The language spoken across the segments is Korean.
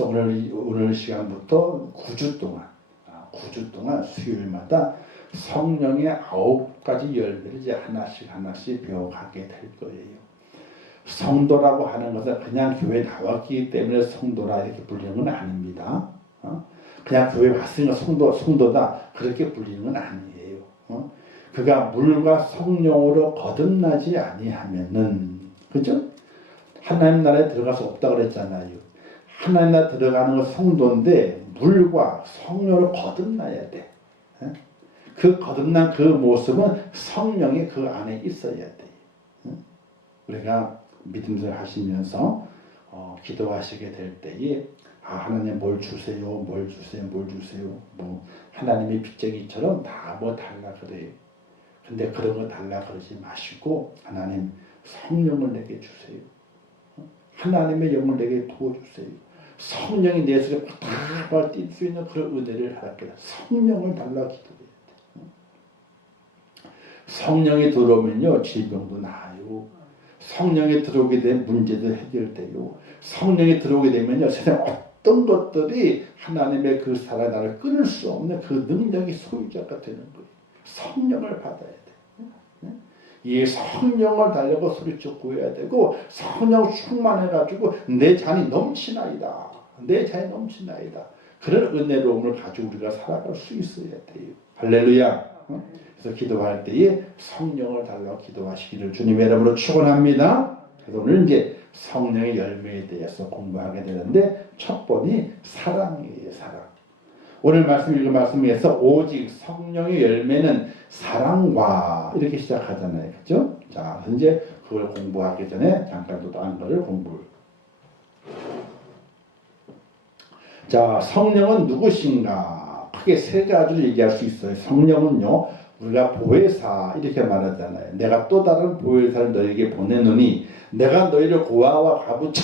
그래서 오늘 시간부터 9주 동안 9주 동안 수요일마다 성령의 9가지 열매를 이제 하나씩 배워가게 될 거예요. 성도라고 하는 것은 그냥 교회 나왔기 때문에 성도라 이렇게 불리는 건 아닙니다. 그냥 교회 왔으니까 성도다 그렇게 불리는 건 아니에요. 그가 물과 성령으로 거듭나지 아니하면은, 그죠? 하나님 나라에 들어가서 없다 그랬잖아요. 하나님 나라에 들어가는 건 성도인데 물과 성령으로 거듭나야 돼. 그 거듭난 그 모습은 성령이 그 안에 있어야 돼. 우리가 믿음을 하시면서 기도하시게 될 때에 하나님 뭘 주세요, 뭘 주세요, 뭘 주세요. 뭐 하나님의 빚쟁이처럼 다 뭐 달라 그래요. 근데 그런 거 달라 그러지 마시고 하나님 성령을 내게 주세요. 하나님의 영을 내게 부어주세요. 성령이 내 속에 팍팍 뛸 수 있는 그런 은혜를 하라고 성령을 달라 기도해야 돼. 성령이 들어오면요 질병도 나아요. 성령이 들어오게 되면 문제도 해결돼요. 성령이 들어오게 되면요 세상 어떤 것들이 하나님의 그 사랑 나를 끊을 수 없는 그 능력이 소유자가 되는 거예요. 성령을 받아야 돼. 이 성령을 달라고 소리쳐 구해야 되고 성령 충만해가지고 내 잔이 넘치나이다. 내 잔이 넘치나이다. 그런 은혜로움을 가지고 우리가 살아갈 수 있어야 돼요. 할렐루야. 그래서 기도할 때에 성령을 달라고 기도하시기를 주님의 이름으로 축원합니다. 그래서 오늘 이제 성령의 열매에 대해서 공부하게 되는데 첫 번이 사랑이에요. 사랑. 오늘 읽은 말씀에서 오직 성령의 열매는 사랑과 이렇게 시작하잖아요. 그죠? 자, 이제 그걸 공부하기 전에 잠깐 또 다른 거를 공부를. 자, 성령은 누구신가? 크게 세 가지를 얘기할 수 있어요. 성령은요, 우리가 보혜사 이렇게 말하잖아요. 내가 또 다른 보혜사를 너에게 보내노니 내가 너희를 고아와 가부처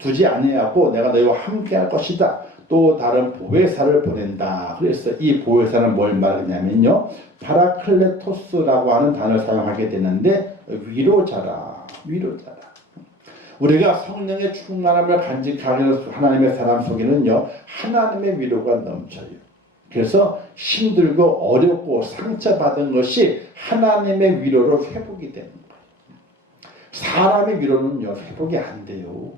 두지 아니하고 내가 너희와 함께할 것이다. 또 다른 보혜사를 보낸다. 그래서 이 보혜사는 뭘 말하냐면요. 파라클레토스라고 하는 단어를 사용하게 되는데 위로자라. 위로자라. 우리가 성령의 충만함을 간직하는 하나님의 사람 속에는요. 하나님의 위로가 넘쳐요. 그래서 힘들고 어렵고 상처받은 것이 하나님의 위로로 회복이 되는 거예요. 사람의 위로는요. 회복이 안 돼요.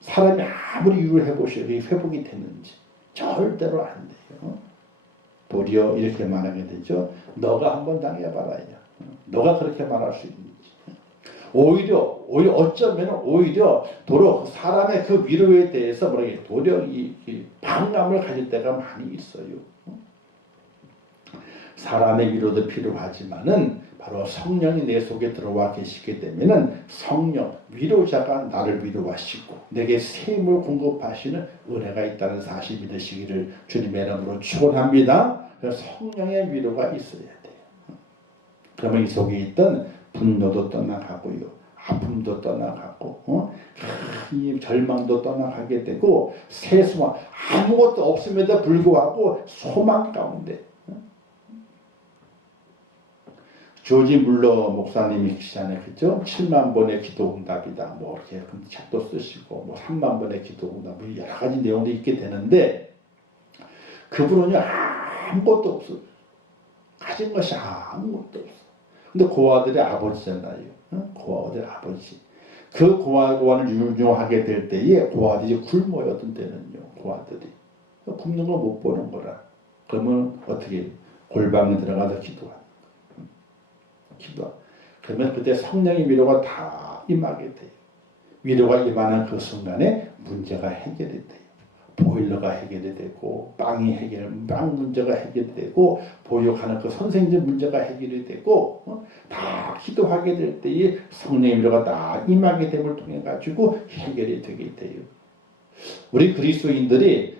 사람이 아무리 위로를 해보셔도 회복이 되는지 절대로 안 돼요. 도리어 이렇게 말하게 되죠. 너가 한번 당해봐라. 너가 그렇게 말할 수 있는지. 오히려 어쩌면 오히려 도로 사람의 그 위로에 대해서 도리어 이 반감을 가질 때가 많이 있어요. 사람의 위로도 필요하지만은 바로 성령이 내 속에 들어와 계시게 되면은 성령 위로자가 나를 위로하시고 내게 새 힘을 공급하시는 은혜가 있다는 사실 믿으시기를 주님의 이름으로 축원합니다. 그래서 성령의 위로가 있어야 돼요. 그러면 이 속에 있던 분노도 떠나가고요, 아픔도 떠나가고, 이 절망도 떠나가게 되고 세수와 아무것도 없음에도 불구하고 소망 가운데. 조지 물러 목사님이 계시잖아요. 그죠? 7만 번의 기도 응답이다. 뭐 이렇게 책도 쓰시고, 뭐 3만 번의 기도 응답, 뭐 여러 가지 내용도 있게 되는데, 그분은요, 아무것도 없어요. 가진 것이 아무것도 없어. 근데 고아들의 아버지잖아요. 고아들의 아버지. 그 고아를 유용하게 될 때에 고아들이 굶어요. 어떤 때는요. 고아들이. 굶는 거 못 보는 거라. 그러면 어떻게 골방에 들어가서 기도하는 기도. 그러면 그때 성령의 위로가 다 임하게 돼요. 위로가 임하는 그 순간에 문제가 해결이 돼요. 보일러가 해결이 되고 빵 문제가 해결이 되고 보육하는 그 선생님 문제가 해결이 되고 다 기도하게 될 때에 성령의 위로가 다 임하게 됨을 통해 가지고 해결이 되게 돼요. 우리 그리스도인들이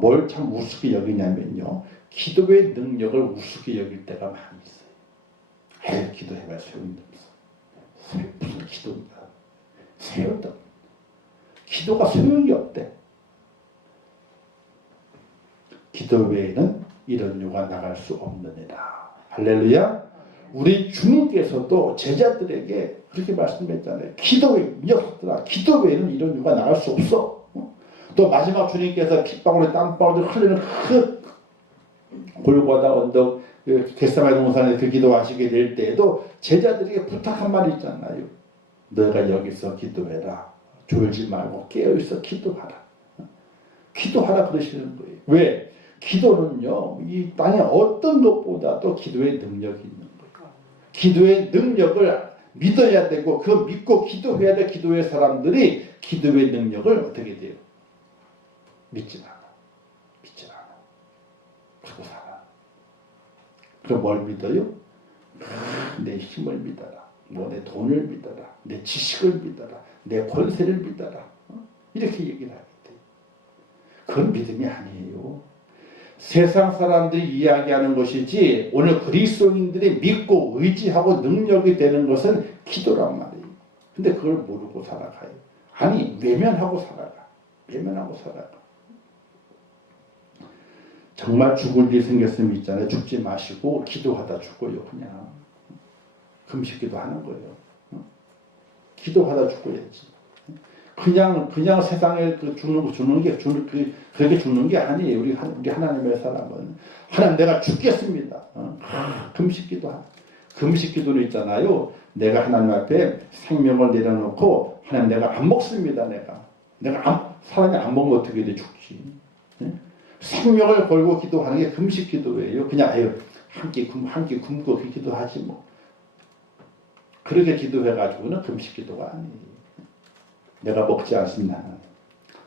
뭘 참 우습게 여기냐면요. 기도의 능력을 우습게 여길 때가 많이 있어요. 기도해봐야 소용이 없어. 무슨 기도인가? 소용도 없어. 기도가 소용이 없대. 기도 외에는 이런 유가 나갈 수 없느니라. 할렐루야. 우리 주님께서도 제자들에게 그렇게 말씀했잖아요. 기도 외에는 이런 유가 나갈 수 없어. 또 마지막 주님께서 핏방울에 땀방울이 흘리는 그 골고다 언덕 겟세마네 동산에 그 기도하시게 될 때에도 제자들에게 부탁한 말이 있잖아요. 너가 여기서 기도해라. 졸지 말고 깨어있어 기도하라. 기도하라 그러시는 거예요. 왜? 기도는요, 이 땅에 어떤 것보다도 기도의 능력이 있는 거예요. 기도의 능력을 믿어야 되고, 그 믿고 기도해야 될 기도의 사람들이 기도의 능력을 어떻게 돼요? 믿지 않아. 믿지 않아. 그러고 살아. 그럼 뭘 믿어요? 내 힘을 믿어라. 뭐 내 돈을 믿어라. 내 지식을 믿어라. 내 권세를 믿어라. 이렇게 얘기를 하게 돼요. 그건 믿음이 아니에요. 세상 사람들이 이야기하는 것이지 오늘 그리스도인들이 믿고 의지하고 능력이 되는 것은 기도란 말이에요. 근데 그걸 모르고 살아가요. 아니 외면하고 살아가. 외면하고 살아가. 정말 죽을 일이 생겼으면 있잖아요. 죽지 마시고 기도하다 죽어요. 그냥 금식기도 하는 거예요. 기도하다 죽어야지. 그냥 세상에 그렇게 죽는 게 아니에요. 우리 하나님의 사람은 하나님 내가 죽겠습니다. 금식기도 금식기도는 있잖아요. 내가 하나님 앞에 생명을 내려놓고 하나님 내가 안 먹습니다. 사람이 안 먹으면 어떻게 돼? 죽지. 생명을 걸고 기도하는 게 금식기도예요. 그냥 한 끼 굶고 그 기도하지 뭐. 그렇게 기도해가지고는 금식기도가 아니에요. 내가 먹지 않습니다.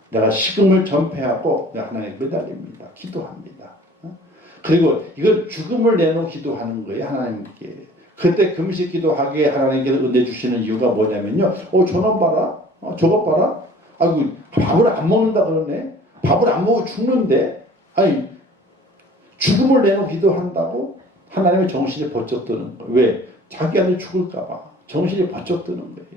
내가 식음을 전폐하고 하나님께 매달립니다. 기도합니다. 그리고 이건 죽음을 내놓고 기도하는 거예요. 하나님께. 그때 금식 기도하게 하나님께서 은혜 주시는 이유가 뭐냐면요. 저놈 봐라. 저것 봐라. 아이고 밥을 안 먹는다 그러네. 밥을 안 먹고 죽는데. 아니 죽음을 내놓고 기도한다고 하나님의 정신이 번쩍 드는 거예요. 왜? 자기한테 죽을까 봐. 정신이 번쩍 드는 거예요.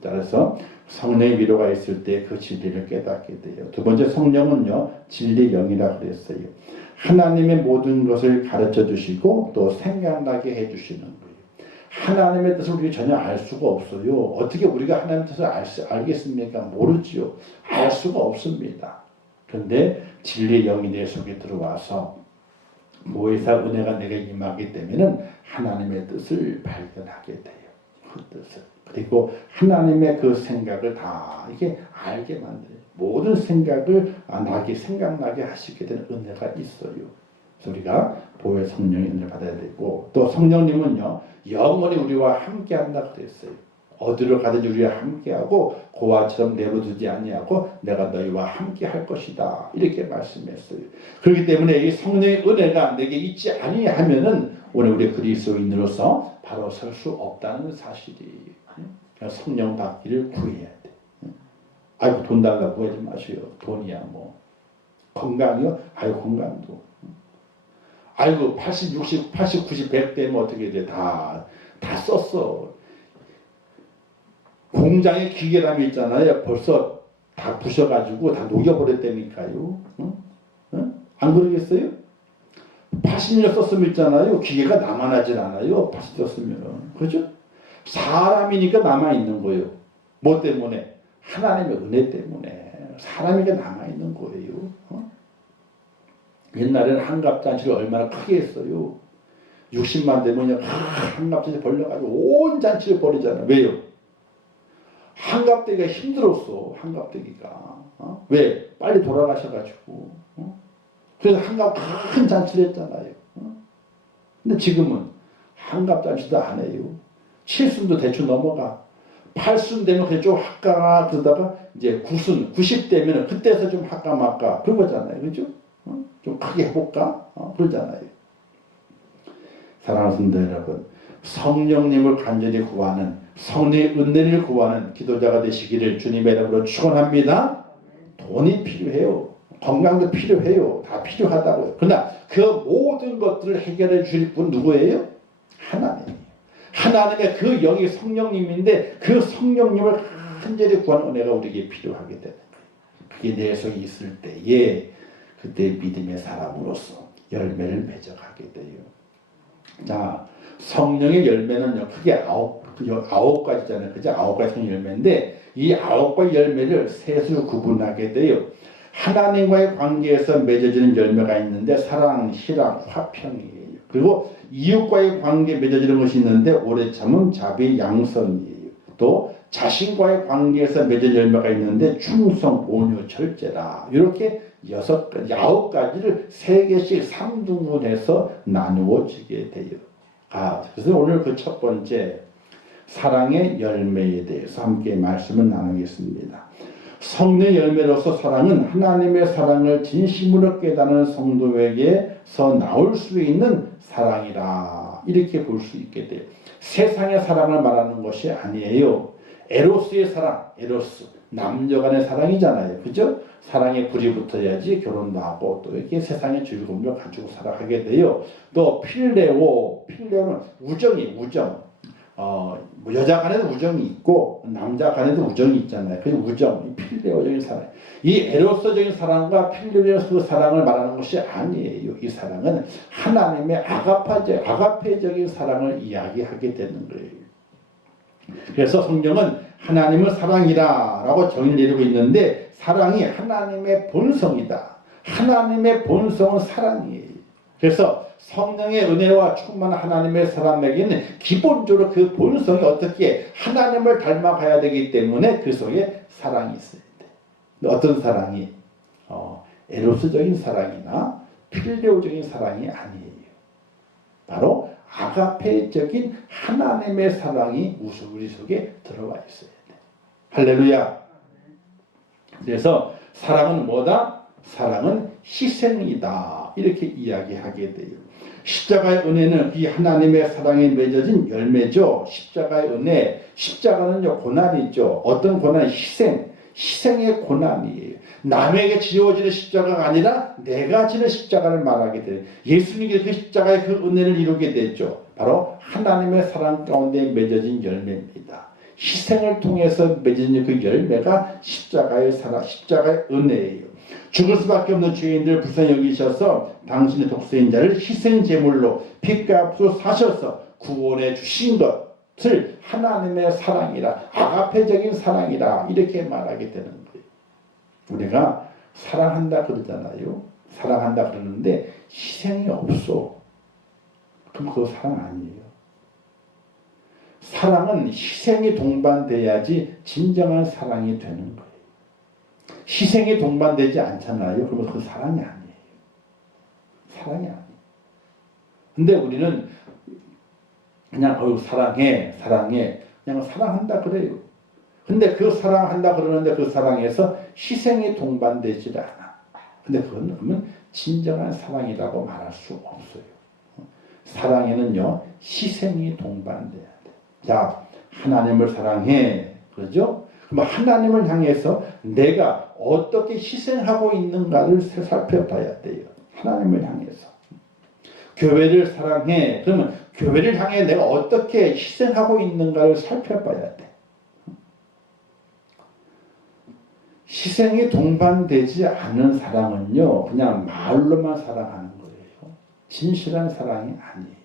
그래서 성령의 위로가 있을 때 그 진리를 깨닫게 돼요. 두 번째 성령은요. 진리의 영이라 그랬어요. 하나님의 모든 것을 가르쳐 주시고 또 생각나게 해 주시는 거예요. 하나님의 뜻을 우리가 전혀 알 수가 없어요. 어떻게 우리가 하나님의 뜻을 알겠습니까? 모르지요. 알 수가 없습니다. 그런데 진리의 영이 내 속에 들어와서 모의사 은혜가 내게 임하기 때문에 하나님의 뜻을 발견하게 돼요. 그 뜻을. 그리고 하나님의 그 생각을 다 이게 알게 만들어요. 모든 생각을 생각나게 하시게 되는 은혜가 있어요. 그래서 우리가 보혈 성령의 은혜를 받아야 되고 또 성령님은요. 영원히 우리와 함께한다 그랬어요. 어디로 가든지 우리와 함께하고 고아처럼 내버려두지 아니하고 내가 너희와 함께할 것이다. 이렇게 말씀했어요. 그렇기 때문에 이 성령의 은혜가 내게 있지 아니하면은 오늘 우리 그리스도인으로서 바로 설 수 없다는 사실이에요. 성령 받기를 구해야 돼. 아이고 돈 달라고 구하지 마세요. 돈이야 뭐. 건강이요? 아이고 건강도. 아이고 80, 60, 80, 90, 100 되면 어떻게 돼? 다 썼어. 공장에 기계람이 있잖아요. 벌써 다 부셔가지고 다 녹여버렸다니까요. 안 그러겠어요? 80년 썼으면 있잖아요. 기계가 남아나질 않아요. 80년 썼으면. 그렇죠? 사람이니까 남아있는 거예요. 뭐 때문에? 하나님의 은혜 때문에. 사람이니까 남아있는 거예요. 옛날에는 한갑잔치를 얼마나 크게 했어요. 60만 되면 한갑잔치 벌려가지고 온 잔치를 벌이잖아요. 왜요? 한갑대기가 힘들었어. 한갑대기가. 왜? 빨리 돌아가셔가지고. 그래서 한갑 큰 잔치를 했잖아요. 근데 지금은 한갑잔치도 안 해요. 7순도 대충 넘어가. 8순 되면 그냥 좀 할까 그러다가 이제 9순, 90 되면 그때서 좀 할까 말까 그러잖아요. 그죠? 좀 크게 해볼까? 그러잖아요. 사랑하는 성도 여러분, 성령님을 간절히 구하는 성령의 은혜를 구하는 기도자가 되시기를 주님의 이름으로 축원합니다. 돈이 필요해요. 건강도 필요해요. 다 필요하다고요. 그러나 그 모든 것들을 해결해 주실 분 누구예요? 하나님이에요. 하나님의 그 영이 성령님인데 그 성령님을 간절히 구하는 은혜가 우리에게 필요하게 되는 거예요. 그게 내 속에 있을 때에 그때 믿음의 사람으로서 열매를 맺어가게 돼요. 자, 성령의 열매는요, 크게 아홉 가지잖아요. 그죠? 9가지 성령 열매인데, 이 9가지 열매를 셋으로 구분하게 돼요. 하나님과의 관계에서 맺어지는 열매가 있는데 사랑, 희락, 화평이에요. 그리고 이웃과의 관계에 맺어지는 것이 있는데 오래 참음, 자비, 양선이에요. 또 자신과의 관계에서 맺어질 열매가 있는데 충성, 온유, 절제라. 이렇게 9가지를 3개씩 3등분해서 나누어지게 돼요. 그래서 오늘 그 첫 번째 사랑의 열매에 대해서 함께 말씀을 나누겠습니다. 성령의 열매로서 사랑은 하나님의 사랑을 진심으로 깨닫는 성도에게서 나올 수 있는 사랑이라 이렇게 볼 수 있게 돼요. 세상의 사랑을 말하는 것이 아니에요. 에로스의 사랑, 에로스 남녀 간의 사랑이잖아요. 그죠? 사랑에 불이 붙어야지 결혼도 하고 또 이렇게 세상의 즐거움을 가지고 살아가게 돼요. 또 필레오는 우정이 우정. 여자 간에도 우정이 있고 남자 간에도 우정이 있잖아요. 그 우정, 필레오적인 사랑. 이 에로스적인 사랑과 필레오적인 사랑을 말하는 것이 아니에요. 이 사랑은 하나님의 아가페적인 사랑을 이야기하게 되는 거예요. 그래서 성경은 하나님은 사랑이라 라고 정의를 내리고 있는데 사랑이 하나님의 본성이다. 하나님의 본성은 사랑이에요. 그래서 성령의 은혜와 충만한 하나님의 사람에게는 기본적으로 그 본성이 어떻게 하나님을 닮아가야 되기 때문에 그 속에 사랑이 있어야 돼. 어떤 사랑이? 에로스적인 사랑이나 필레오적인 사랑이 아니에요. 바로 아가페적인 하나님의 사랑이 우리 속에 들어와 있어야 돼. 할렐루야. 그래서 사랑은 뭐다? 사랑은 희생이다. 이렇게 이야기하게 돼요. 십자가의 은혜는 이 하나님의 사랑에 맺어진 열매죠. 십자가의 은혜. 십자가는요, 고난이죠. 어떤 고난? 희생의 고난이에요. 남에게 지어지는 십자가가 아니라 내가 지는 십자가를 말하게 돼요. 예수님이 그 십자가의 그 은혜를 이루게 됐죠. 바로 하나님의 사랑 가운데 맺어진 열매입니다. 희생을 통해서 맺어진 그 열매가 십자가의 사랑, 십자가의 은혜예요. 죽을 수밖에 없는 죄인들 불쌍히 여기셔서 당신의 독생인 자를 희생 제물로 피값으로 사셔서 구원해 주신 것을 하나님의 사랑이라, 아가페적인 사랑이라 이렇게 말하게 되는 거예요. 우리가 사랑한다 그러잖아요. 사랑한다 그러는데 희생이 없어. 그럼 그거 사랑 아니에요. 사랑은 희생이 동반돼야지 진정한 사랑이 되는 거예요. 희생이 동반되지 않잖아요. 그러면 그 사랑이 아니에요. 사랑이 아니에요. 근데 우리는 그냥 사랑해 그냥 사랑한다 그래요. 근데 그 사랑한다 그러는데 그 사랑에서 희생이 동반되지 않아. 근데 그건 그러면 진정한 사랑이라고 말할 수 없어요. 사랑에는요 희생이 동반돼야 돼. 자, 하나님을 사랑해, 그러죠? 그럼 하나님을 향해서 내가 어떻게 희생하고 있는가를 살펴봐야 돼요. 하나님을 향해서. 교회를 사랑해. 그러면 교회를 향해 내가 어떻게 희생하고 있는가를 살펴봐야 돼. 희생이 동반되지 않은 사랑은요, 그냥 말로만 사랑하는 거예요. 진실한 사랑이 아니에요.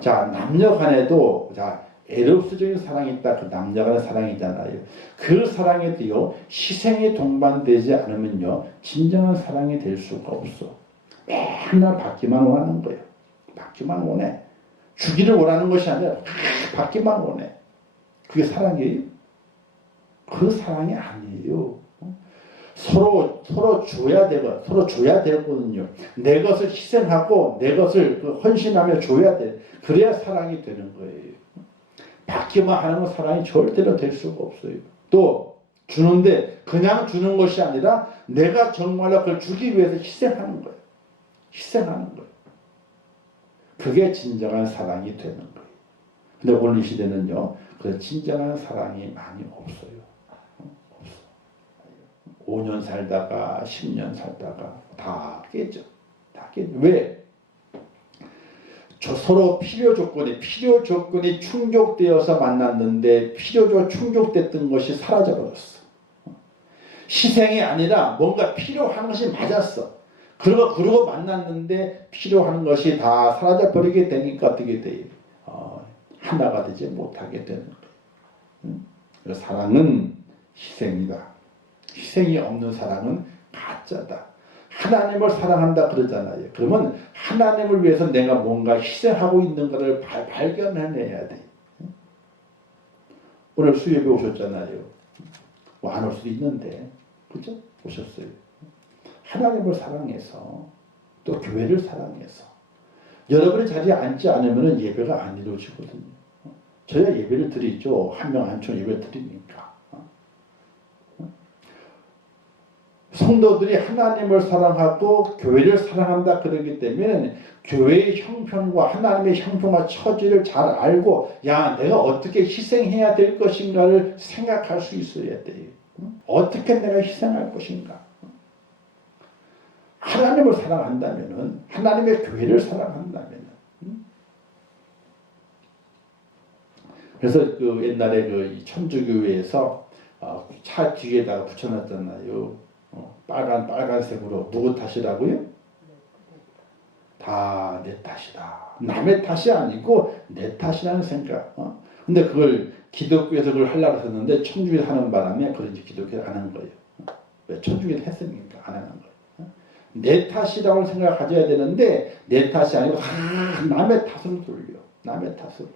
자, 남녀 간에도, 에로스적인 사랑이 있다. 그 남녀 간의 사랑이잖아요. 그 사랑에도요, 희생이 동반되지 않으면요, 진정한 사랑이 될 수가 없어. 맨날 받기만 원하는 거예요. 받기만 원해. 주기를 원하는 것이 아니라 받기만 원해. 그게 사랑이에요? 그 사랑이 아니에요. 서로 줘야 되고, 서로 줘야 되거든요. 내 것을 희생하고, 내 것을 헌신하며 줘야 돼. 그래야 사랑이 되는 거예요. 받기만 하는 건 사랑이 절대로 될 수가 없어요. 또, 주는데, 그냥 주는 것이 아니라, 내가 정말로 그걸 주기 위해서 희생하는 거예요. 희생하는 거예요. 그게 진정한 사랑이 되는 거예요. 근데 오늘 이 시대는요, 그 진정한 사랑이 많이 없어요. 5년 살다가 10년 살다가 다 깨져. 다 깨져. 왜? 서로 필요 조건이 충족되어서 만났는데 필요적으로 충족됐던 것이 사라져버렸어. 희생이 아니라 뭔가 필요한 것이 맞았어. 그러고 만났는데 필요한 것이 다 사라져버리게 되니까 어떻게 돼요? 하나가 되지 못하게 되는 거예요. 사랑은 희생이다. 희생이 없는 사랑은 가짜다. 하나님을 사랑한다 그러잖아요. 그러면 하나님을 위해서 내가 뭔가 희생하고 있는 것을 발견해내야 돼. 오늘 수요일에 오셨잖아요. 뭐 안 올 수도 있는데, 그죠? 오셨어요. 하나님을 사랑해서 또 교회를 사랑해서 여러분의 자리에 앉지 않으면 예배가 안 이루어지거든요. 저야 예배를 드리죠. 한 명 한 총 예배를 드리니까. 성도들이 하나님을 사랑하고 교회를 사랑한다 그러기 때문에 교회의 형편과 하나님의 형편과 처지를 잘 알고 야 내가 어떻게 희생해야 될 것인가를 생각할 수 있어야 돼요. 어떻게 내가 희생할 것인가. 하나님을 사랑한다면 하나님의 교회를 사랑한다면 그래서 그 옛날에 그 천주교회에서 차 뒤에다가 붙여놨잖아요. 빨간색으로 누구 탓이라고요? 다 내 탓이다. 남의 탓이 아니고 내 탓이라는 생각. 근데 그걸 기독교에서 그걸 하려고 했는데 천주교에서 하는 바람에 그걸 이제 기독교에서 안 한 거예요. 왜? 천주교에서 했으니까 안 하는 거예요. 내 탓이라고 생각을 가져야 되는데 내 탓이 아니고 남의 탓으로 돌려. 남의 탓으로.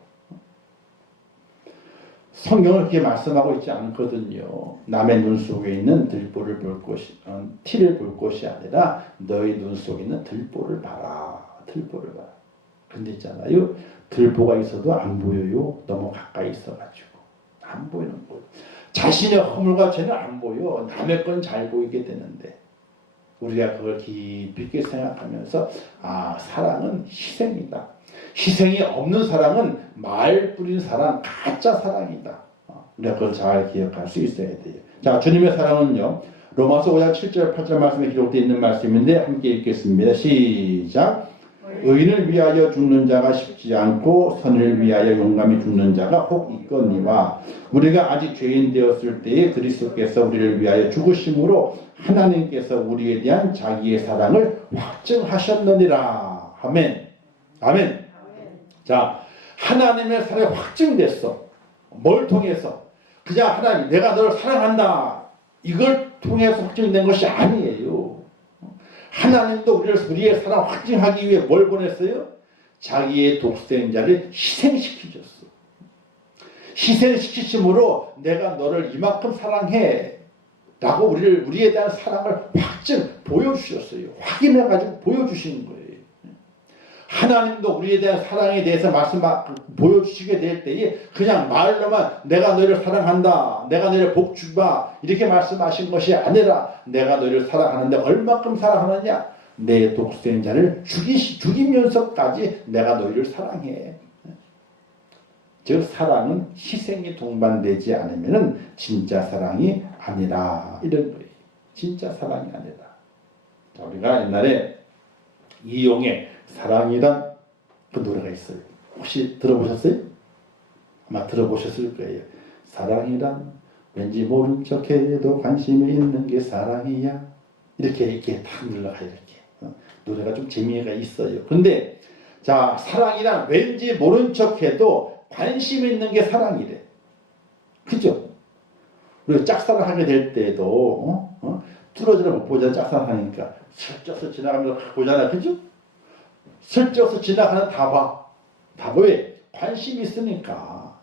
성경을 그렇게 말씀하고 있지 않거든요. 남의 눈 속에 있는 들보를 볼 것이, 티를 볼 것이 아니라 너희 눈 속에 있는 들보를 봐라. 들보를 봐라. 근데 있잖아요. 들보가 있어도 안 보여요. 너무 가까이 있어가지고. 안 보이는 거예요. 자신의 허물과 죄는 안 보여. 남의 건 잘 보이게 되는데 우리가 그걸 깊이 있게 생각하면서 사랑은 희생이다. 희생이 없는 사랑은 말 뿌린 사랑, 가짜 사랑이다. 우리가 그걸 잘 기억할 수 있어야 돼요. 자, 주님의 사랑은요. 로마서 5장 7절 8절 말씀에 기록되어 있는 말씀인데 함께 읽겠습니다. 시작. 의인을 위하여 죽는 자가 쉽지 않고 선을 위하여 용감히 죽는 자가 혹 있거니와 우리가 아직 죄인 되었을 때에 그리스도께서 우리를 위하여 죽으심으로 하나님께서 우리에 대한 자기의 사랑을 확증하셨느니라. 아멘. 아멘. 자, 하나님의 사랑이 확증됐어. 뭘 통해서? 그냥 하나님, 내가 너를 사랑한다. 이걸 통해서 확증된 것이 아니에요. 하나님도 우리의 사랑 확증하기 위해 뭘 보냈어요? 자기의 독생자를 희생시키셨어. 희생시키심으로 내가 너를 이만큼 사랑해. 라고 우리에 대한 사랑을 보여주셨어요. 확인해가지고 보여주시는 거예요. 하나님도 우리에 대한 사랑에 대해서 보여주시게 될 때에 그냥 말로만 내가 너를 사랑한다. 내가 너를 복주봐. 이렇게 말씀하신 것이 아니라 내가 너를 사랑하는데 얼마큼 사랑하느냐. 내 독생자를 죽이면서까지 내가 너희를 사랑해. 즉 사랑은 희생이 동반되지 않으면 진짜 사랑이 아니라 이런 거예요. 진짜 사랑이 아니라. 자, 우리가 옛날에 이용의 사랑이란 그 노래가 있어요. 혹시 들어보셨어요? 아마 들어보셨을 거예요. 사랑이란 왠지 모른 척해도 관심이 있는 게 사랑이야. 이렇게 딱 눌러가요. 이렇게. 노래가 좀 재미가 있어요. 근데 자, 사랑이란 왠지 모른 척해도 관심 있는 게 사랑이래. 그죠? 우리가 짝사랑하게 될 때도 뚫어져라 못 보잖아. 짝사랑하니까 슬쩍 지나가면서 보잖아. 그죠? 슬쩍 지나가는 다 봐. 왜? 관심이 있으니까.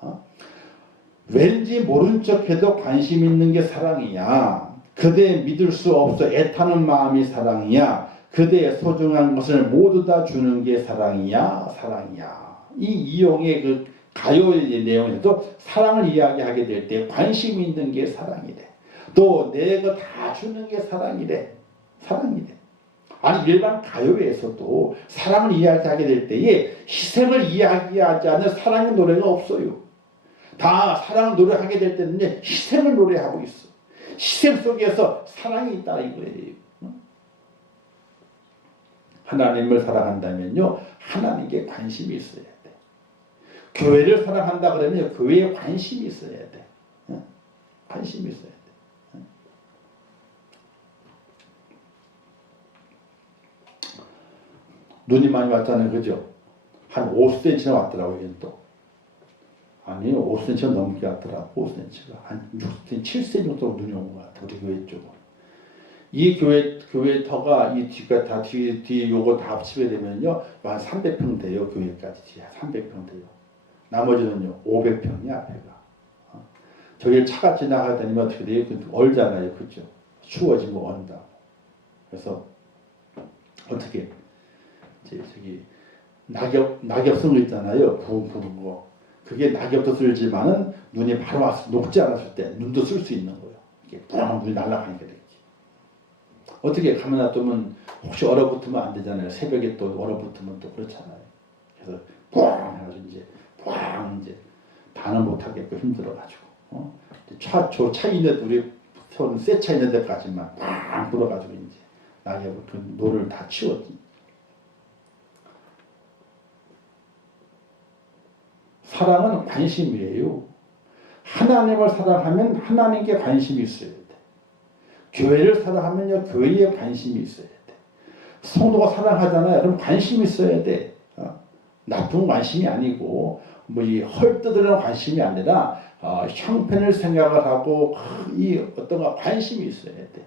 왠지 모른 척해도 관심 있는 게 사랑이야. 그대 믿을 수 없어 애타는 마음이 사랑이야. 그대의 소중한 것을 모두 다 주는 게 사랑이야. 이 이용의 그 가요의 내용에도 사랑을 이야기하게 될 때 관심이 있는 게 사랑이래. 또 내가 다 주는 게 사랑이래. 아니 일반 가요에서도 사랑을 이야기하게 될 때에 희생을 이야기하지 않는 사랑의 노래가 없어요. 다 사랑을 노래하게 될 때는 희생을 노래하고 있어. 희생 속에서 사랑이 있다 이거예요. 하나님을 사랑한다면요 하나님께 관심이 있어야 돼. 교회를 사랑한다 그러면 교회에 관심이 있어야 돼. 관심이 있어야 돼. 눈이 많이 왔잖아요. 그죠? 한 50cm나 왔더라고요. 또. 아니요, 5cm 넘게 왔더라고. 5cm가 한 6cm, 7cm 정도 눈이 온 것 같아. 우리 교회 쪽은. 이 교회 터가 이 뒤가 다 뒤 요거 다 합치게 되면요, 한 300평 돼요. 교회까지 뒤에 300평 돼요. 나머지는요 500평이야 앞에가. 저기 차가 지나가다 보면 어떻게 돼요? 얼잖아요, 그죠? 추워지면 언다. 그래서 어떻게 이제 저기 낙엽 쓴 거 있잖아요, 부은 거. 그게 낙엽도 쓸지만은 눈이 바로 와서 녹지 않았을 때 눈도 쓸 수 있는 거예요. 이게 뻥 눈이 날아가니까 이렇게. 어떻게 가만 놔두면 혹시 얼어붙으면 안 되잖아요. 새벽에 또 얼어붙으면 또 그렇잖아요. 그래서 뻥 해가지고 이제 뻥 이제 다는 못하겠고 힘들어가지고 차 있는 우리 세우는 새 차 있는 데까지만 팡 불어가지고 이제 낙엽을 그 노를 다 치웠지. 사랑은 관심이에요. 하나님을 사랑하면 하나님께 관심이 있어야 돼. 교회를 사랑하면요 교회에 관심이 있어야 돼. 성도가 사랑하잖아요. 그럼 관심이 있어야 돼. 나쁜 관심이 아니고 뭐 이 헐뜯으려는 관심이 아니라 형편을 생각을 하고 이 어떤가 관심이 있어야 돼.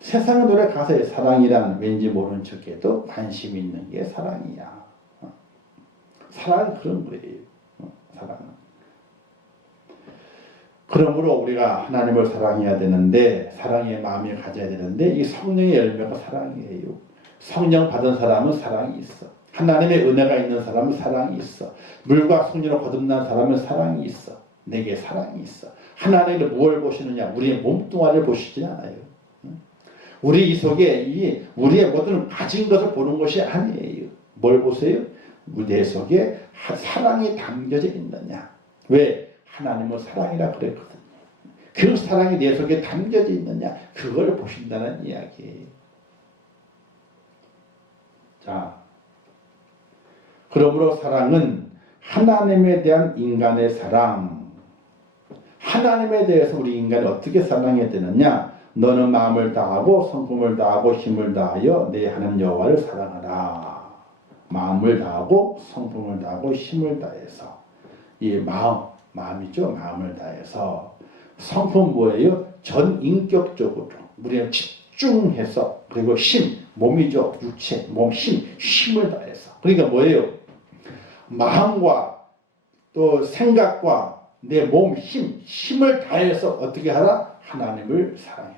세상의 노래 가사에 사랑이란 왠지 모르는 척해도 관심 있는 게 사랑이야. 사랑은 그런 거예요. 사랑은. 그러므로 우리가 하나님을 사랑해야 되는데 사랑의 마음을 가져야 되는데 이 성령의 열매가 사랑이에요. 성령 받은 사람은 사랑이 있어. 하나님의 은혜가 있는 사람은 사랑이 있어. 물과 성령으로 거듭난 사람은 사랑이 있어. 내게 사랑이 있어. 하나님을 무엇을 보시느냐? 우리의 몸뚱아리를 보시지 않아요. 우리 이 속에 우리의 모든 가진 것을 보는 것이 아니에요. 뭘 보세요? 내 속에 사랑이 담겨져 있느냐? 왜? 하나님은 사랑이라 그랬거든요. 그 사랑이 내 속에 담겨져 있느냐? 그걸 보신다는 이야기예요. 자, 그러므로 사랑은 하나님에 대한 인간의 사랑. 하나님에 대해서 우리 인간이 어떻게 사랑해야 되느냐? 너는 마음을 다하고 성품을 다하고 힘을 다하여 내 하나님 여호와를 사랑하라. 마음을 다하고 성품을 다하고 힘을 다해서 이 마음이죠. 마음을 다해서 성품 뭐예요? 전 인격적으로 우리는 집중해서 그리고 힘 몸이죠. 육체 몸 힘을 다해서 그러니까 뭐예요? 마음과 또 생각과 내 몸 힘을 다해서 어떻게 하라? 하나님을 사랑해라.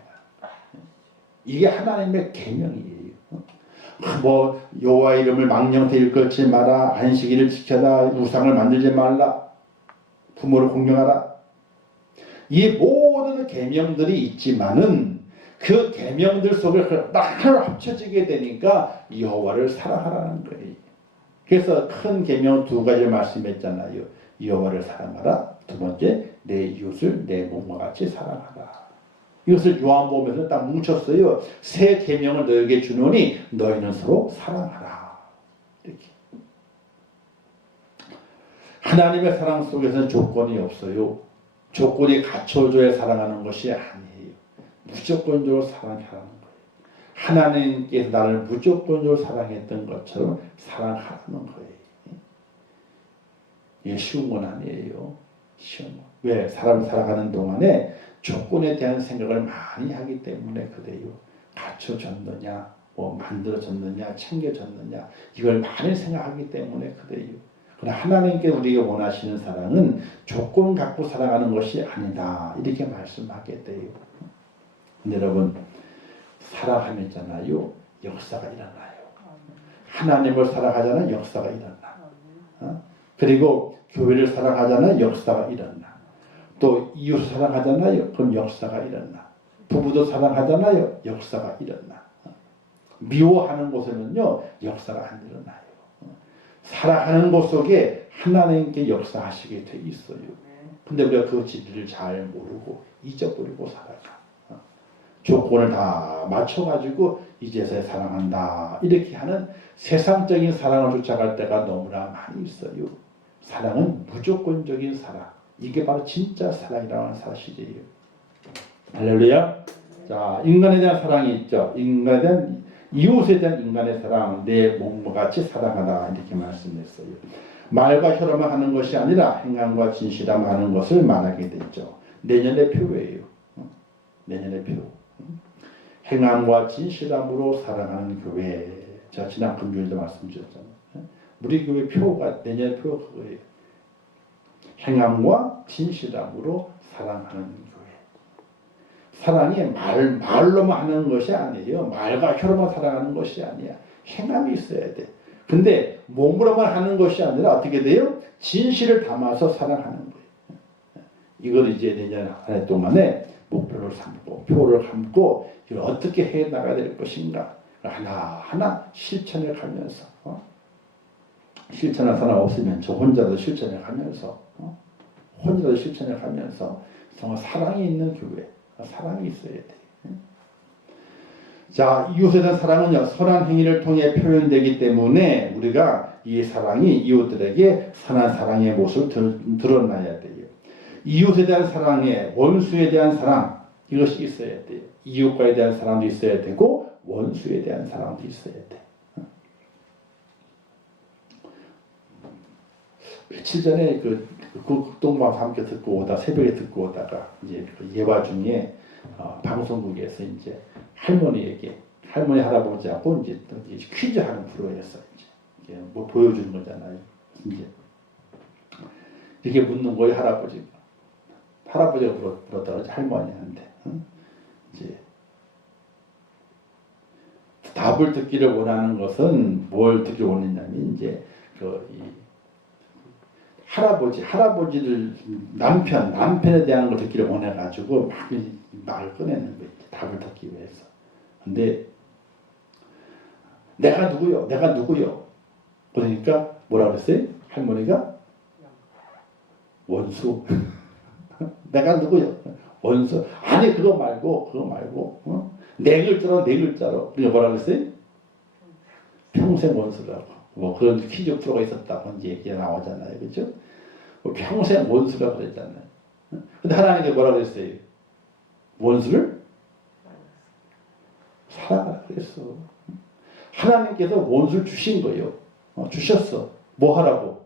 이게 하나님의 계명이에요. 뭐 여호와 이름을 망령되 일컫지 마라. 안식일을 지켜라. 우상을 만들지 말라. 부모를 공경하라. 이 모든 계명들이 있지만은 그 계명들 속에 하나 합쳐지게 되니까 여호와를 사랑하라는 거예요. 그래서 큰 계명 두 가지 말씀했잖아요. 여호와를 사랑하라. 두 번째 내 이웃을 내 몸과 같이 사랑하라. 이것을 요한복음에서 딱 뭉쳤어요. 새 계명을 너에게 주노니 너희는 서로 사랑하라. 이렇게. 하나님의 사랑 속에서는 조건이 없어요. 조건이 갖춰줘야 사랑하는 것이 아니에요. 무조건적으로 사랑하라는 거예요. 하나님께서 나를 무조건적으로 사랑했던 것처럼 사랑하라는 거예요. 이게 쉬운 건 아니에요. 쉬운 건. 왜? 사람을 살아가는 동안에 조건에 대한 생각을 많이 하기 때문에 그래요. 갖춰졌느냐, 뭐 만들어졌느냐, 챙겨졌느냐 이걸 많이 생각하기 때문에 그래요. 그러나 하나님께 우리가 원하시는 사랑은 조건 갖고 살아가는 것이 아니다. 이렇게 말씀하게 돼요. 근데 여러분 사랑하면 있잖아요. 역사가 일어나요. 하나님을 사랑하잖아요. 역사가 일어나. 그리고 교회를 사랑하잖아요. 역사가 일어나. 또 이웃을 사랑하잖아요. 그럼 역사가 일어나. 부부도 사랑하잖아요. 역사가 일어나. 미워하는 곳에는요. 역사가 안 일어나요. 사랑하는 곳 속에 하나님께 역사하시게 돼 있어요. 근데 우리가 그 진리를 잘 모르고 잊어버리고 살아가. 조건을 다 맞춰가지고 이제서야 사랑한다. 이렇게 하는 세상적인 사랑을 쫓아갈 때가 너무나 많이 있어요. 사랑은 무조건적인 사랑. 이게 바로 진짜 사랑이라는 사실이에요. 할렐루야. 자, 인간에 대한 사랑이 있죠. 인간에 대한 이웃에 대한 인간의 사랑, 내 몸과 같이 사랑하라 이렇게 말씀했어요. 말과 혀로만 하는 것이 아니라 행함과 진실함 하는 것을 말하게 됐죠. 내년의 표예요. 내년의 표. 행함과 진실함으로 사랑하는 교회. 제가 지난 금요일도 말씀드렸잖아요. 우리 교회 표가 내년의 표가 그거예요. 행함과 진실함으로 사랑하는 교회. 사랑이 말로만 하는 것이 아니에요. 말과 혀로만 사랑하는 것이 아니야. 행함이 있어야 돼. 근데 몸으로만 하는 것이 아니라 어떻게 돼요? 진실을 담아서 사랑하는 거예요. 이걸 이제 내년 한 해 동안에 목표를 삼고 표를 삼고 이걸 어떻게 해 나가야 될 것인가 하나하나 실천해 가면서 실천할 사람 없으면 저 혼자도 실천해 가면서 혼자도 실천해 가면서 정말 사랑이 있는 교회, 사랑이 있어야 돼. 자, 이웃에 대한 사랑은요, 선한 행위를 통해 표현되기 때문에 우리가 이 사랑이 이웃들에게 선한 사랑의 모습을 드러나야 돼요. 이웃에 대한 사랑에 원수에 대한 사랑, 이것이 있어야 돼요. 이웃과에 대한 사랑도 있어야 되고 원수에 대한 사랑도 있어야 돼. 며칠 전에 그 극동방송 함께 듣고 오다 새벽에 듣고 오다가 이제 그 예화 중에 방송국에서 이제 할머니 할아버지하고 이제 퀴즈 하는 프로였어. 이제 뭐 보여주는 거잖아요. 이제 이렇게 묻는 거예요. 할아버지가 물었다가 할머니한테 이제 답을 듣기를 원하는 것은 뭘 듣기 원했냐면 이제 할아버지를 남편에 대한 걸 듣기를 원해가지고 막 말을 꺼내는 거예요. 답을 듣기 위해서. 근데 내가 누구요? 그러니까 뭐라 그랬어요? 할머니가 원수. 내가 누구요? 원수. 아니 그거 말고 네 글자로. 그러니까 뭐라 그랬어요? 평생 원수라고. 뭐 그런 퀴즈 프로가 있었다고 이제 얘기가 나오잖아요. 그죠? 평생 원수라고 그랬잖아요. 근데 하나님께 뭐라 그랬어요? 원수를 사랑하라 그랬어. 하나님께서 원수를 주신 거예요. 주셨어. 뭐 하라고?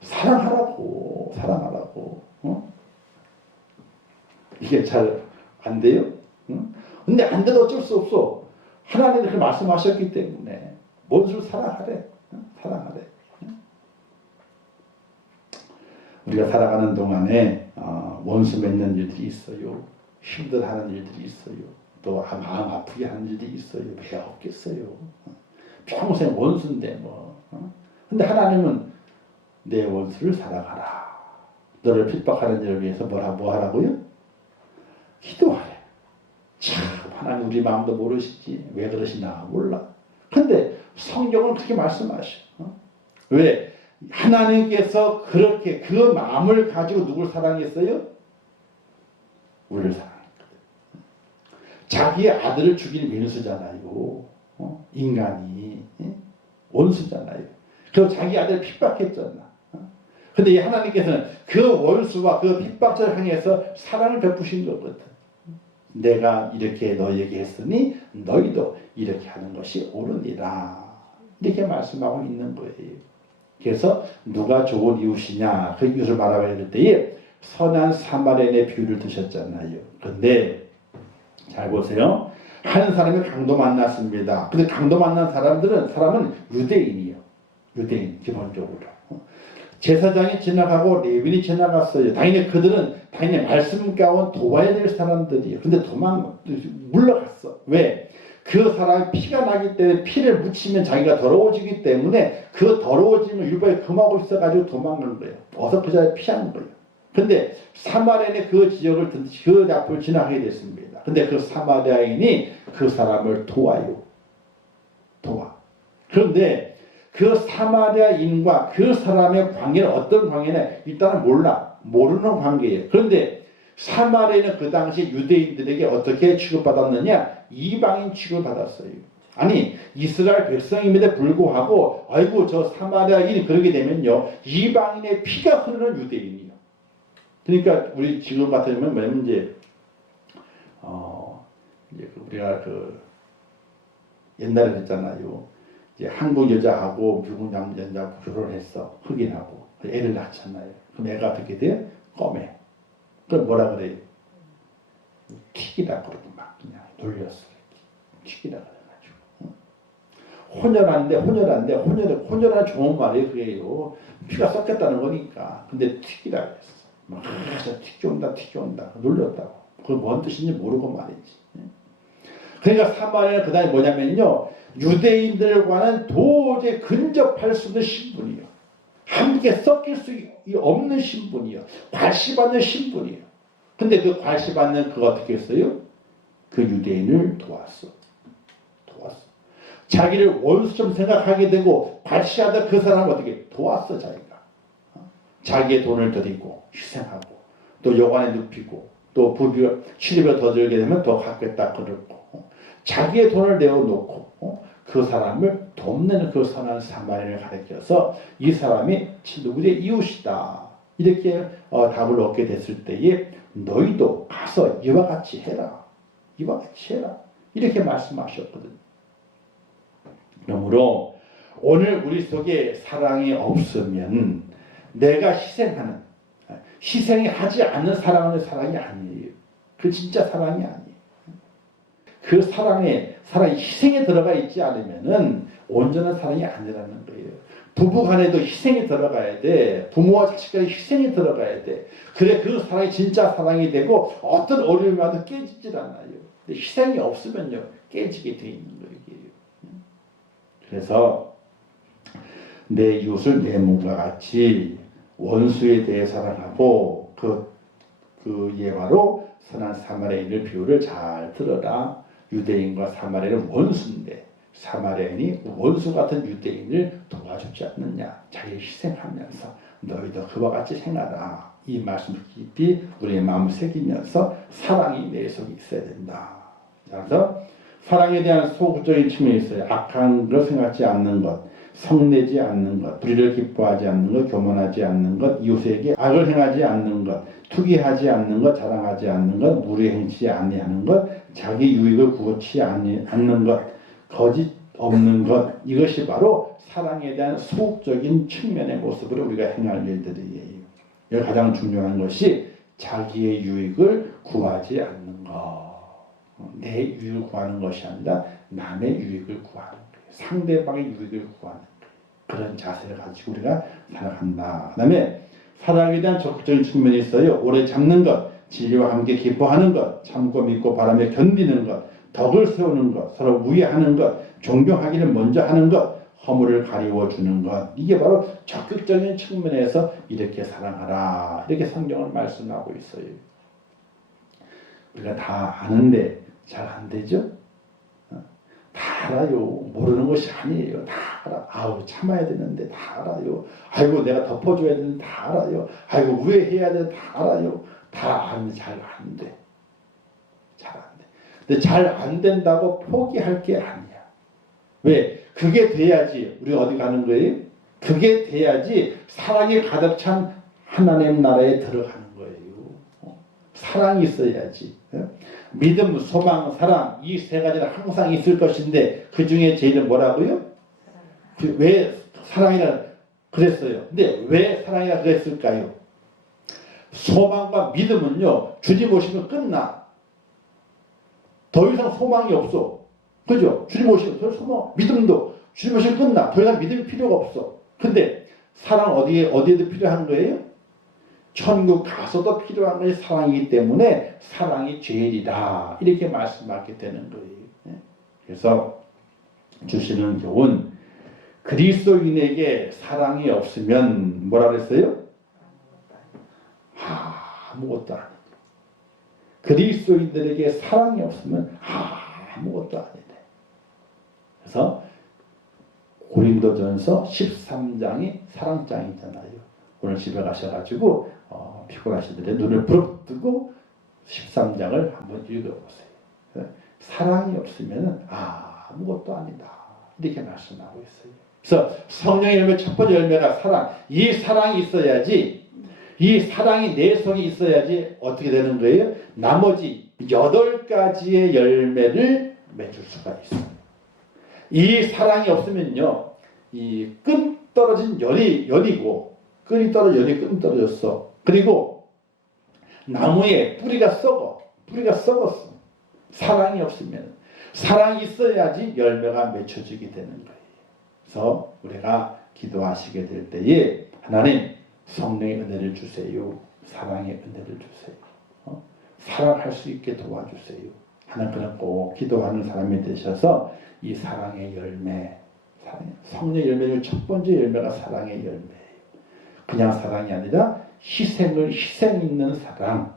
사랑하라고. 이게 잘 안 돼요? 근데 안 돼도 어쩔 수 없어. 하나님이 그렇게 말씀하셨기 때문에 원수를 사랑하래. 우리가 살아가는 동안에 원수 맺는 일들이 있어요. 힘들어하는 일들이 있어요. 또 마음 아프게 하는 일들이 있어요. 왜 없겠어요. 평생 원수인데 뭐. 근데 하나님은 내 원수를 사랑하라. 너를 핍박하는 일을 위해서 뭐 하라고요? 기도하래. 참 하나님 우리 마음도 모르시지. 왜 그러시나 몰라. 근데 성경은 그렇게 말씀하셔. 왜? 하나님께서 그렇게 그 마음을 가지고 누굴 사랑했어요? 우리를 사랑했거든. 자기의 아들을 죽인 민수잖아요. 인간이 원수잖아요. 그리고 자기 아들을 핍박했잖아. 근데 이 하나님께서는 그 원수와 그 핍박자를 향해서 사랑을 베푸신 거거든. 내가 이렇게 너에게 했으니 너희도 이렇게 하는 것이 옳으니라. 이렇게 말씀하고 있는 거예요. 그래서 누가 좋은 이웃이냐, 그 이웃을 바라봐야 될 때에 선한 사마리아인의 비유를 드셨잖아요. 그런데 잘 보세요. 한 사람이 강도 만났습니다. 근데 강도 만난 사람은 유대인이에요. 유대인 기본적으로. 제사장이 지나가고 레위인이 지나갔어요. 당연히 그들은 말씀 가운데 도와야 될 사람들이에요. 근데 물러갔어. 왜? 그 사람이 피가 나기 때문에 피를 묻히면 자기가 더러워지기 때문에 그 더러워짐을 율법에 금하고 있어가지고 도망간 거예요. 어서 그 자리에 피한 거예요. 근데 사마리아인의 그 지역을 그 앞을 지나가게 됐습니다. 근데 그 사마리아인이 그 사람을 도와. 그런데 그 사마리아인과 그 사람의 관계는 어떤 관계냐? 일단은 모르는 관계예요. 그런데 사마리아인은 그 당시 유대인들에게 어떻게 취급받았느냐? 이방인 취급받았어요. 아니 이스라엘 백성임에도 불구하고 아이고 저 사마리아인이 그러게 되면요 이방인의 피가 흐르는 유대인이요. 그러니까 우리 지금 같으면 뭐냐면 이제 우리가 그 옛날에 했잖아요. 이제 한국 여자하고 미국 남자하고 결혼했어. 흑인하고. 애를 낳잖아요. 그럼 애가 어떻게 돼요? 껌해. 그럼 뭐라 그래요? 튀기라 그러고 막 그냥 놀렸어. 튀기라 그래가지고. 혼혈한 좋은 말이에요. 그게요. 피가 섞였다는 거니까. 근데 튀기라 그랬어. 막 튀겨온다. 놀렸다고. 그게 뭔 뜻인지 모르고 말이지. 그러니까 사마리아는 그 다음에 뭐냐면요. 유대인들과는 도저히 근접할 수 없는 신분이요. 함께 섞일 수 없는 신분이요. 괄시받는 신분이요. 근데 그 괄시받는 그거 어떻게 했어요? 그 유대인을 도왔어. 자기를 원수처럼 생각하게 되고 괄시하다 그 사람을 어떻게 도왔어. 자기가. 자기의 돈을 드리고 희생하고 또 여관에 눕히고 또 부비가 출입에 더 들게 되면 더 갖겠다 그러고 자기의 돈을 내어놓고 그 사람을 돕는 그 선한 사마리아를 가르쳐서 이 사람이 누구의 이웃이다. 이렇게 답을 얻게 됐을 때에 너희도 가서 이와 같이 해라. 이렇게 말씀하셨거든요. 그러므로 오늘 우리 속에 사랑이 없으면 내가 희생이 하지 않는 사랑은 사랑이 아니에요. 그 진짜 사랑이 아니에요. 그 사랑이 희생에 들어가 있지 않으면은 온전한 사랑이 아니라는 거예요. 부부 간에도 희생이 들어가야 돼. 부모와 자식 간에 희생이 들어가야 돼. 그래 그 사랑이 진짜 사랑이 되고 어떤 어려움이 와도 깨지질 않아요. 근데 희생이 없으면요 깨지게 돼 있는 거예요. 그래서 내 이웃을 내 몸과 같이 원수에 대해 사랑하고 그 예화로 선한 사마리아인을 비유를 잘 들어라. 유대인과 사마리아인은 원수인데 사마리아인이 원수 같은 유대인을 도와주지 않느냐. 자기 희생하면서 너희도 그와 같이 행하라. 이 말씀을 깊이 우리의 마음을 새기면서 사랑이 내 속에 있어야 된다. 그래서 사랑에 대한 소극적인 측면이 있어요. 악한 걸 생각하지 않는 것, 성내지 않는 것, 불의를 기뻐하지 않는 것, 교만하지 않는 것, 이웃에게 악을 행하지 않는 것, 투기하지 않는 것, 자랑하지 않는 것, 무례 행치 아니하는 것, 자기 유익을 구하지 않는 것, 거짓 없는 것. 이것이 바로 사랑에 대한 소극적인 측면의 모습으로 우리가 행할 일들이에요. 여기 가장 중요한 것이 자기의 유익을 구하지 않는 것. 내 유익을 구하는 것이 아니라 남의 유익을 구하는 거예요. 상대방의 유익을 구하는 거예요. 그런 자세를 가지고 우리가 살아간다. 그 다음에 사랑에 대한 적극적인 측면이 있어요. 오래 참는 것, 진리와 함께 기뻐하는 것, 참고 믿고 바라며 견디는 것, 덕을 세우는 것, 서로 우애하는 것, 존경하기를 먼저 하는 것, 허물을 가리워주는 것. 이게 바로 적극적인 측면에서 이렇게 사랑하라. 이렇게 성경은 말씀하고 있어요. 우리가 다 아는데 잘 안 되죠? 다 알아요. 모르는 것이 아니에요. 다 알아. 아우 참아야 되는데 다 알아요. 아이고 내가 덮어줘야 되는데 다 알아요. 아이고 우애해야 되는데 다 알아요. 다 아는데 잘 안 돼. 근데 잘 안 된다고 포기할 게 아니야. 왜? 그게 돼야지 우리가 어디 가는 거예요? 그게 돼야지 사랑이 가득 찬 하나님 나라에 들어가는 거예요. 사랑이 있어야지. 믿음, 소망, 사랑 이 세 가지는 항상 있을 것인데 그 중에 제일은 뭐라고요? 왜 사랑이라 그랬어요? 근데 왜 사랑이라 그랬을까요? 소망과 믿음은요 주님 오시면 끝나. 더 이상 소망이 없어. 그죠? 주님 오시면 더 소망, 믿음도 주님 오시면 끝나. 더 이상 믿음이 필요가 없어. 근데 사랑 어디에도 필요한 거예요? 천국 가서도 필요한 것이 사랑이기 때문에 사랑이 제일이다. 이렇게 말씀하게 되는 거예요. 그래서 주시는 교훈, 그리스도인에게 사랑이 없으면 뭐라 그랬어요? 아무것도 아니다. 그리스도인들에게 사랑이 없으면 아무것도 아니다. 그래서 고린도전서 13장이 사랑장이잖아요. 오늘 집에 가셔가지고 피곤하시던데 눈을 부릅뜨고 13장을 한번 읽어보세요. 사랑이 없으면 아무것도 아니다. 이렇게 말씀하고 있어요. 그래서 성령의 열매 첫 번째 열매가 사랑. 이 사랑이 있어야지, 이 사랑이 내 속에 있어야지 어떻게 되는 거예요? 나머지 8가지의 열매를 맺을 수가 있어요. 이 사랑이 없으면요, 이 끈 떨어진 연이고, 끈이 떨어져 연이 끈 떨어졌어. 그리고 나무에 뿌리가 썩었어. 사랑이 없으면, 사랑이 있어야지 열매가 맺혀지게 되는 거예요. 그래서 우리가 기도하시게 될 때에 하나님 성령의 은혜를 주세요. 사랑의 은혜를 주세요. 사랑할 수 있게 도와주세요. 하는 그런 꼭 기도하는 사람이 되셔서 이 사랑의 열매, 성령의 열매를 첫 번째 열매가 사랑의 열매예요. 그냥 사랑이 아니라 희생 있는 사랑,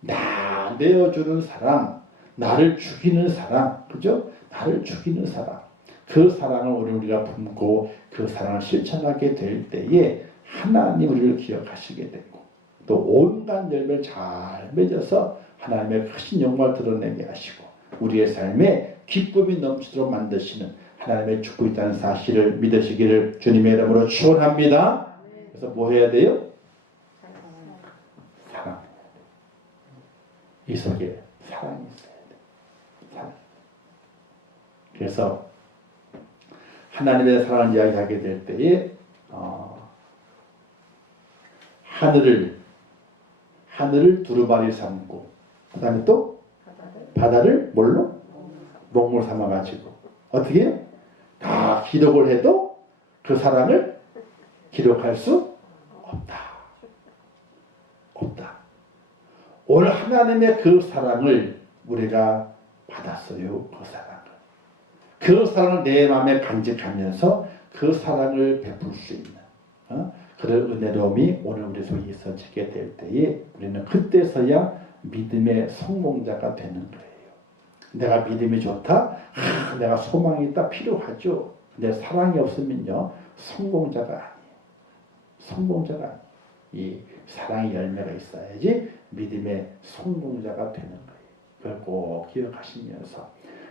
나 내어주는 사랑, 나를 죽이는 사랑, 그죠? 나를 죽이는 사랑. 그 사랑을 우리가 품고 그 사랑을 실천하게 될 때에 하나님 우리를 기억하시게 되고 또 온갖 열매를 잘 맺어서 하나님의 크신 영광을 드러내게 하시고 우리의 삶에 기쁨이 넘치도록 만드시는 하나님의 축복이 있다는 사실을 믿으시기를 주님의 이름으로 축원합니다. 그래서 뭐 해야 돼요? 사랑. 이 속에 사랑이 있어야 돼. 사랑. 그래서 하나님의 사랑을 이야기하게 될 때에 하늘을 두루마리 삼고 그 다음에 또 바다를 뭘로? 먹물 삼아가지고 어떻게 해요? 다 기록을 해도 그 사랑을 기록할 수 없다. 오늘 하나님의 그 사랑을 우리가 받았어요. 그 사랑을 내 마음에 간직하면서 그 사랑을 베풀 수 있는 그런 은혜로움이 오늘 우리 속에 있어지게 될 때에 우리는 그때서야 믿음의 성공자가 되는 거예요. 내가 믿음이 좋다? 내가 소망이 있다? 필요하죠. 근데 사랑이 없으면요 성공자가 아니에요. 이 사랑의 열매가 있어야지 믿음의 성공자가 되는 거예요. 그걸 꼭 기억하시면서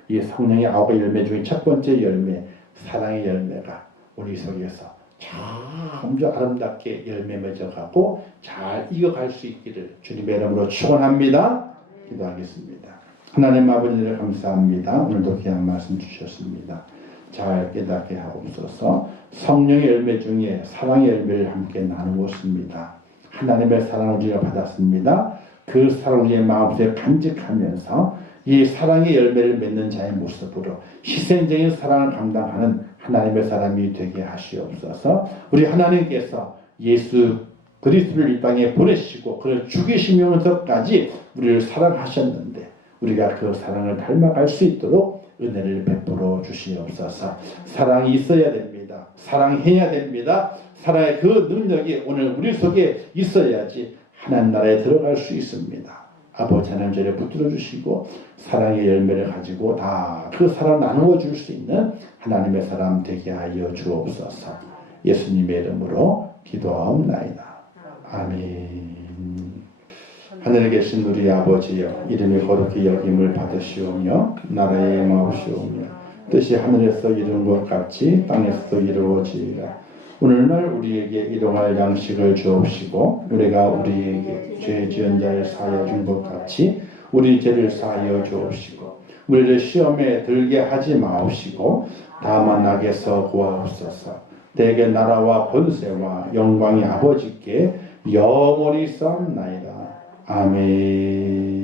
이 성령의 9 열매 중에 첫 번째 열매, 사랑의 열매가 우리 속에서 참 아름답게 열매 맺어가고 잘 이어갈 수 있기를 주님의 이름으로 축원합니다. 기도하겠습니다. 하나님 아버지를 감사합니다. 오늘도 귀한 말씀 주셨습니다. 잘 깨닫게 하옵소서. 성령의 열매 중에 사랑의 열매를 함께 나누었습니다. 하나님의 사랑을 우리가 받았습니다. 그 사랑을 우리의 마음속에 간직하면서 이 사랑의 열매를 맺는 자의 모습으로 희생적인 사랑을 감당하는 하나님의 사람이 되게 하시옵소서. 우리 하나님께서 예수 그리스도를 이 땅에 보내시고 그를 죽이시면서까지 우리를 사랑하셨는데 우리가 그 사랑을 닮아갈 수 있도록 은혜를 베풀어 주시옵소서. 사랑이 있어야 됩니다. 사랑해야 됩니다. 사랑의 그 능력이 오늘 우리 속에 있어야지 하나님 나라에 들어갈 수 있습니다. 아버지 하나님 저를 붙들어 주시고 사랑의 열매를 가지고 다 그 사랑을 나누어 줄 수 있는 하나님의 사람 되게 하여 주옵소서. 예수님의 이름으로 기도하옵나이다. 아멘. 하늘에 계신 우리 아버지여, 이름이 거룩히 여김을 받으시오며 나라의 마옵시오며 뜻이 하늘에서 이룬 것 같이 땅에서도 이루어지이다. 오늘날 우리에게 일용할 양식을 주옵시고 우리가 우리에게 죄 지은 자를 사하여 준 것 같이 우리 죄를 사하여 주옵시고 우리를 시험에 들게 하지 마옵시고 다만 악에서 구하옵소서. 대개 나라와 권세와 영광이 아버지께 영원히 쌓나이다. 아멘.